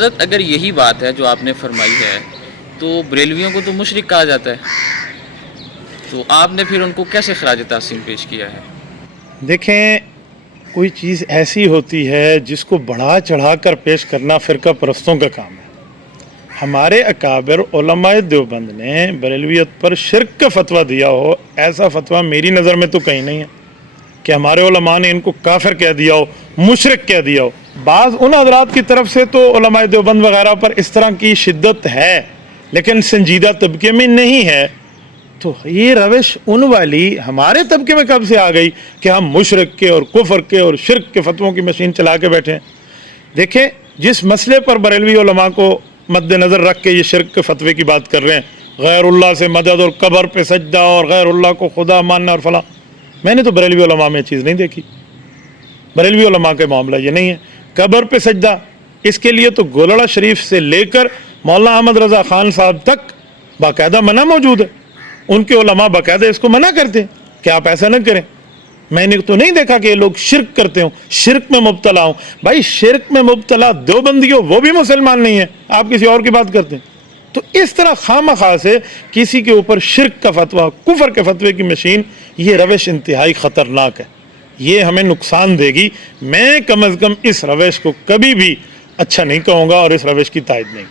حضرت اگر یہی بات ہے جو آپ نے فرمائی ہے تو بریلویوں کو تو مشرک کہا جاتا ہے، تو آپ نے پھر ان کو کیسے خراج تحسین پیش کیا ہے؟ دیکھیں، کوئی چیز ایسی ہوتی ہے جس کو بڑھا چڑھا کر پیش کرنا فرقہ پرستوں کا کام ہے۔ ہمارے اکابر علماء دیوبند نے بریلویت پر شرک کا فتویٰ دیا ہو، ایسا فتویٰ میری نظر میں تو کہیں نہیں ہے کہ ہمارے علماء نے ان کو کافر کہہ دیا ہو، مشرک کہہ دیا ہو۔ بعض ان حضرات کی طرف سے تو علماء دیوبند وغیرہ پر اس طرح کی شدت ہے، لیکن سنجیدہ طبقے میں نہیں ہے۔ تو یہ روش ان والی ہمارے طبقے میں کب سے آ گئی کہ ہم مشرک کے اور کفر کے اور شرک کے فتووں کی مشین چلا کے بیٹھے ہیں؟ دیکھیں، جس مسئلے پر بریلوی علماء کو مد نظر رکھ کے یہ شرک کے فتوے کی بات کر رہے ہیں، غیر اللہ سے مدد اور قبر پہ سجدہ اور غیر اللہ کو خدا ماننا اور فلاں، میں نے تو بریلوی علماء میں چیز نہیں دیکھی۔ بریلوی علماء کے معاملہ یہ نہیں ہے۔ قبر پہ سجدہ، اس کے لیے تو گولڑا شریف سے لے کر مولانا احمد رضا خان صاحب تک باقاعدہ منع موجود ہے۔ ان کے علماء باقاعدہ اس کو منع کرتے ہیں کہ آپ ایسا نہ کریں۔ میں نے تو نہیں دیکھا کہ یہ لوگ شرک کرتے ہوں، شرک میں مبتلا ہوں۔ بھائی، شرک میں مبتلا دیوبندی ہو، وہ بھی مسلمان نہیں ہے، آپ کسی اور کی بات کرتے ہیں۔ تو اس طرح خواہ سے کسی کے اوپر شرک کا فتویٰ، کفر کے فتوے کی مشین، یہ روش انتہائی خطرناک ہے، یہ ہمیں نقصان دے گی۔ میں کم از کم اس روش کو کبھی بھی اچھا نہیں کہوں گا اور اس روش کی تائید نہیں کروں گا۔